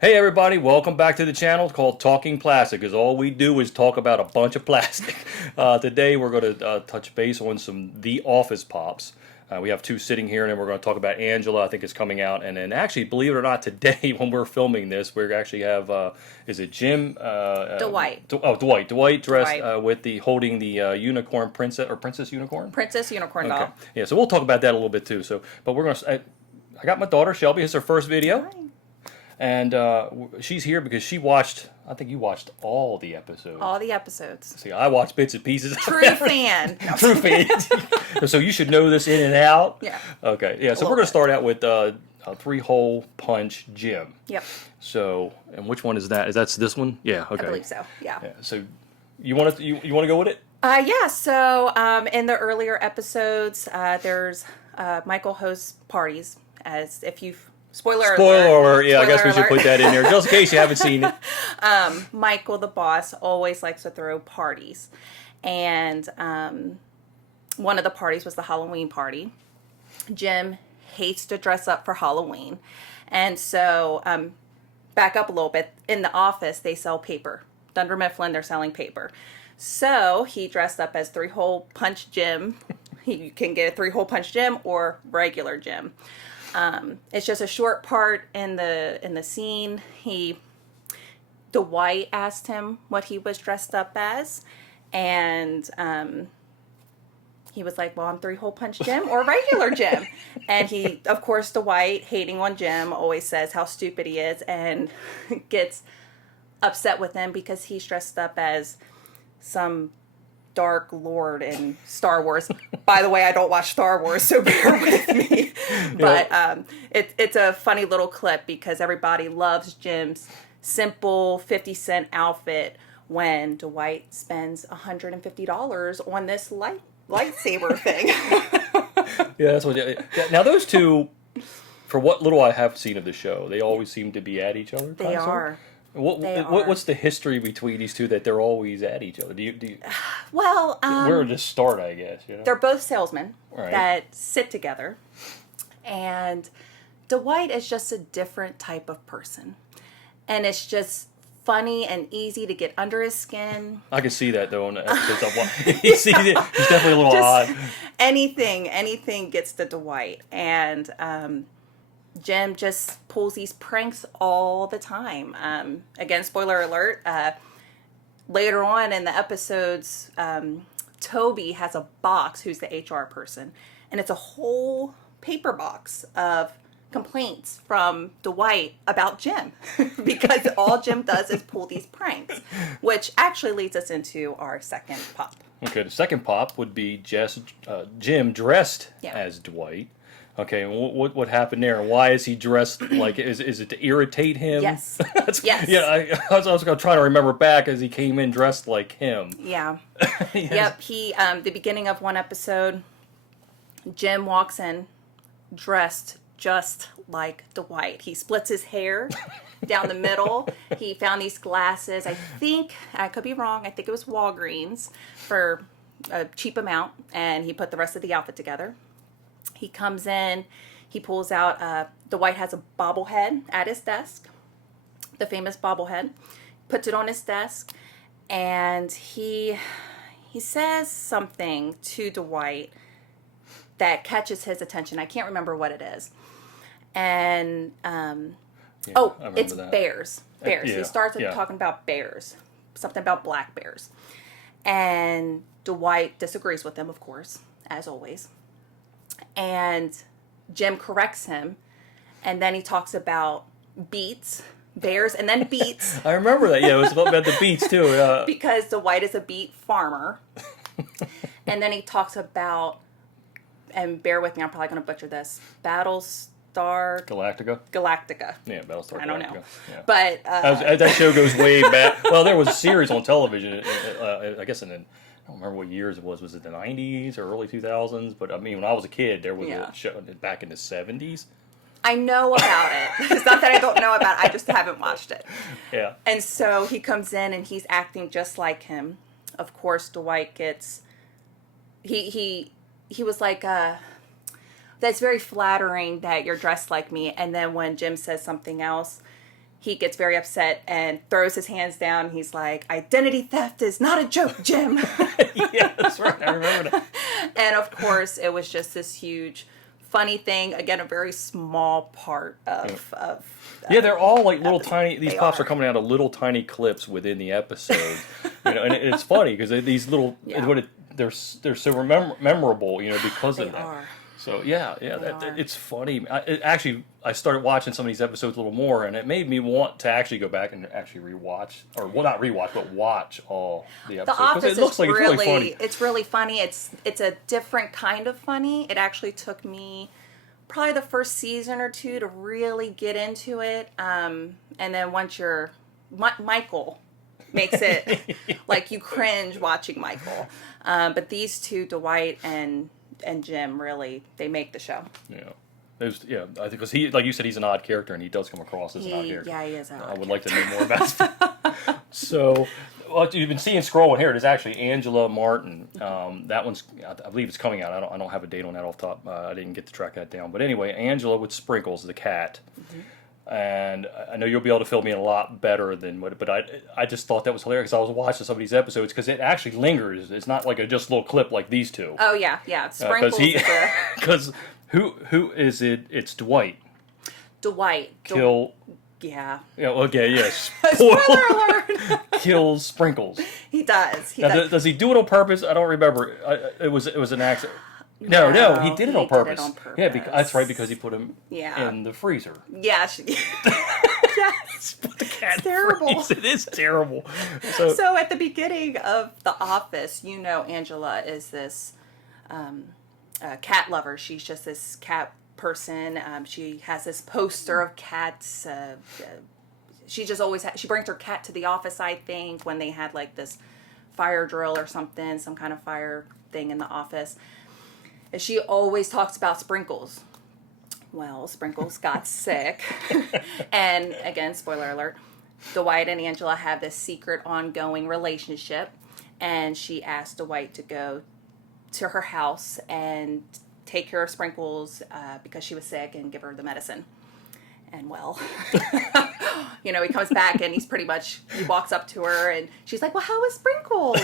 Hey everybody, welcome back to the channel called Talking Plastic, because all we do is talk about a bunch of plastic. Today we're going to touch base on some The Office Pops. We have two sitting here, and then we're going to talk about Angela. I think is coming out, and then actually, believe it or not, today when we're filming this, we actually have is it Jim? Dwight. Dwight. Dwight dressed Dwight. with the holding the unicorn princess or princess unicorn. Princess Unicorn Doll. Yeah, so we'll talk about that a little bit too. So, but we're going to. I got my daughter Shelby. It's her first video. Hi. And she's here because she watched, I think you watched all the episodes. All the episodes. See, I watched bits and pieces. True fan. True fan. So you should know this in and out. Yeah. Okay, yeah, so we're going to start out with a three-hole punch Jim. Yep. So, and which one is that? Is that this one? Yeah, okay. I believe so. Yeah. So you want to you want to go with it? Yeah. So in the earlier episodes, there's Michael hosts parties, as if you've spoiler alert. Yeah, I Spoiler guess we should alert. put that in there just in case you haven't seen it. Michael, the boss, always likes to throw parties, and one of the parties was the Halloween party. Jim hates to dress up for Halloween, and so back up a little bit. In the office, they sell paper. Dunder Mifflin, they're selling paper. So he dressed up as three-hole punch Jim. You can get a three-hole punch Jim or regular Jim. It's just a short part in the scene. Dwight asked him what he was dressed up as, and he was like, "Well, I'm three-hole punch Jim or regular Jim." And he, of course, Dwight, hating on Jim, always says how stupid he is and gets upset with him because he's dressed up as some Dark Lord in Star Wars. By the way, I don't watch Star Wars, so bear with me. But it's a funny little clip because everybody loves Jim's simple 50-cent outfit when Dwight spends $150 on this lightsaber thing. Yeah, that's what. Now those two, for what little I have seen of the show, they always seem to be at each other. They are. What's the history between these two that they're always at each other? Do you Well, where did this start? I guess they're both salesmen Right. that sit together, and Dwight is just a different type of person, and it's just funny and easy to get under his skin. I can see that though in the episodes. He's definitely a little odd. Anything gets to Dwight, and Jim just pulls these pranks all the time. Again, spoiler alert. Later on in the episodes, Toby has a box, who's the HR person, and it's a whole paper box of complaints from Dwight about Jim because all Jim does is pull these pranks, which actually leads us into our second pop. Okay, the second pop would be Jim dressed Yeah. as Dwight. Okay, and what happened there? Why is he dressed like? Is it to irritate him? Yes. Yes. Yeah, I was going to try to remember back as he came in dressed like him. Yeah. Yes. Yep. He the beginning of one episode, Jim walks in dressed just like Dwight. He splits his hair down the middle. He found these glasses. I could be wrong. I think it was Walgreens for a cheap amount, and he put the rest of the outfit together. He comes in, he pulls out, Dwight has a bobblehead at his desk, the famous bobblehead, puts it on his desk, and he says something to Dwight that catches his attention. I can't remember what it is. And, it's that. bears. Bears. Yeah, He starts yeah. talking about bears, something about black bears. And Dwight disagrees with him, of course, as always. And Jim corrects him, and then he talks about bears, and then beets, I remember that. Yeah, it was about the beats too. because Dwight is a beet farmer. And then he talks about, and bear with me, I'm probably going to butcher this, Battlestar Galactica. Galactica. Yeah, Battlestar. I don't Galactica. know. Yeah. But As that show goes way back. Well, there was a series on television. I guess I don't remember what years it was. Was it the 90s or early 2000s? But I mean, when I was a kid, there was Yeah. a show back in the 70s. I know about it. It's not that I don't know about it. I just haven't watched it. Yeah. And so he comes in and he's acting just like him. Of course, Dwight gets. He was like, that's very flattering that you're dressed like me. And then when Jim says something else, he gets very upset and throws his hands down. He's like, "Identity theft is not a joke, Jim." Yeah, that's right. I remember that. And of course, it was just this huge, funny thing. Again, a very small part of. Yeah, they're all like little tiny. These They pops are. are coming out of little tiny clips within the episode. And it's funny because these little, Yeah. they're so memorable. Because of They that. are. So yeah, are. it's funny. I started watching some of these episodes a little more, and it made me want to actually go back and actually rewatch, or well, not rewatch, but watch all the episodes. The Office it looks is like really, it's really funny. it's really funny. It's a different kind of funny. It actually took me probably the first season or two to really get into it. And then once you're Michael makes it like you cringe watching Michael. But these two, Dwight and Jim, really they make the show. Yeah. I think because he, like you said, he's an odd character, and he does come across as an odd character. Yeah, he is. An odd I would like to know more about him. So, what you've been seeing scrolling here, it is actually Angela Martin. That one's, I believe it's coming out. I don't have a date on that off top. I didn't get to track that down. But anyway, Angela with Sprinkles, the cat. Mm-hmm. And I know you'll be able to fill me in a lot better than what, but I just thought that was hilarious. I was watching some of these episodes because it actually lingers. It's not like a just little clip like these two. Oh yeah. Sprinkles. Because who is it? It's Dwight. Dwight. Yeah. Yeah. Okay. Yes. Spoiler alert. Kills Sprinkles. He does. Does he do it on purpose? I don't remember. It was an accident. No, he did it on purpose. Yeah, that's right, because he put him in the freezer. Yeah. Yes. Put the cat It's terrible. in the freezer. It is terrible. So at the beginning of The Office, Angela is this cat lover. She's just this cat person. She has this poster of cats. She just always she brings her cat to the office, I think, when they had like this fire drill or something, some kind of fire thing in the office. And she always talks about Sprinkles. Well, Sprinkles got sick. And again, spoiler alert, Dwight and Angela have this secret ongoing relationship. And she asked Dwight to go to her house and take care of Sprinkles because she was sick and give her the medicine. And well, he comes back and he walks up to her and she's like, "Well, how is Sprinkles?"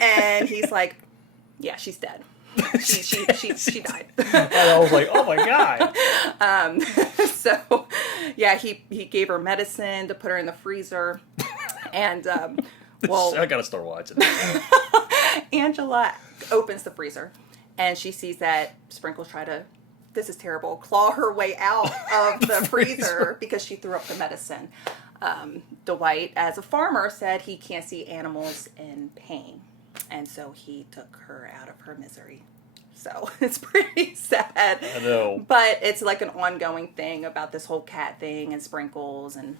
And he's like, "Yeah, she's dead. She died." And I was like, "Oh my god!" So, yeah, he gave her medicine to put her in the freezer, and I gotta start watching. Angela opens the freezer, and she sees that Sprinkles this is terrible, claw her way out of the freezer because she threw up the medicine. Dwight, as a farmer, said he can't see animals in pain. And so he took her out of her misery. So it's pretty sad. I know. But it's like an ongoing thing about this whole cat thing and Sprinkles. And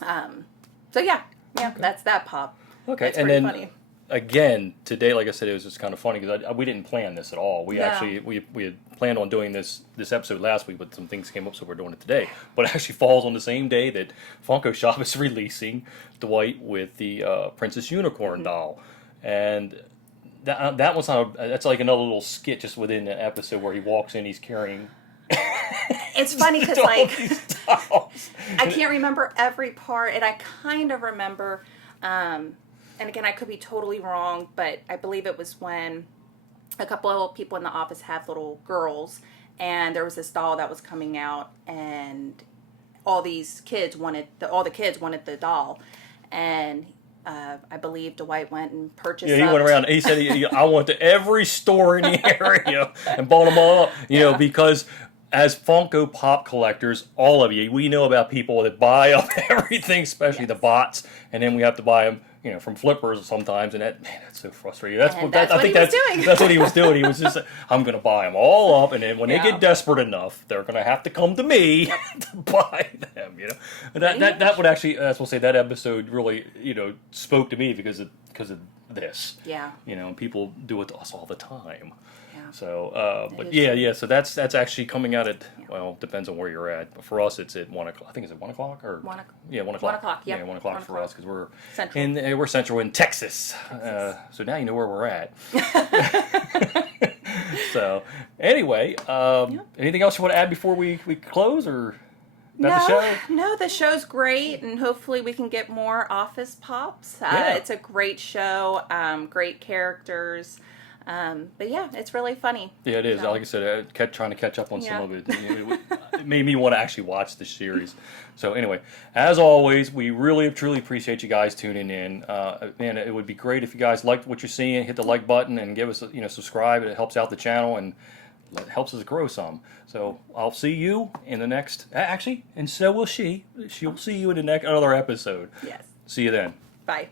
so, yeah, that's that pop. Okay, It's and pretty then funny. again, today, like I said, it was just kind of funny because we didn't plan this at all. We actually we had planned on doing this episode last week, but some things came up, so we're doing it today. But it actually falls on the same day that Funko Shop is releasing Dwight with the Princess Unicorn doll, and that was that's like another little skit just within the episode where he walks in, he's carrying. It's funny because I can't remember every part, and I kind of remember. And again, I could be totally wrong, but I believe it was when a couple of people in the office have little girls, and there was this doll that was coming out, and all the kids wanted the doll, and I believe Dwight went and purchased. Yeah, he went around. He said, "I went to every store in the area and bought them all up." You know, because as Funko Pop collectors, all of you, we know about people that buy up everything, especially the bots, and then we have to buy them, from flippers sometimes, and that's so frustrating. That's what he was doing. He was just, I'm going to buy them all up, and then when they get desperate enough, they're going to have to come to me to buy them. And that would actually, as we'll say, that episode really, spoke to me because of this. Yeah. And people do it to us all the time. Yeah. So, so that's actually coming out at, well, depends on where you're at. But for us, it's at 1 o'clock. I think it's at 1 o'clock or 1 o'clock. Yeah, 1 o'clock. 1 o'clock. Yep. Yeah, 1 o'clock for us because we're central. We're central in Texas. So now you know where we're at. So anyway, anything else you want to add before we close or? That the show? No, the show's great, and hopefully we can get more Office Pops. Yeah. It's a great show, great characters. But yeah, it's really funny. Yeah, it is. So, Like I said, I kept trying to catch up on Yeah. some of it. It made me want to actually watch the series. So anyway, as always, we really truly appreciate you guys tuning in. Man, it would be great if you guys liked what you're seeing. Hit the like button and give us, subscribe. It helps out the channel and it helps us grow some. So I'll see you in the next. Actually, and so will she. She'll see you in the next another episode. Yes. See you then. Bye.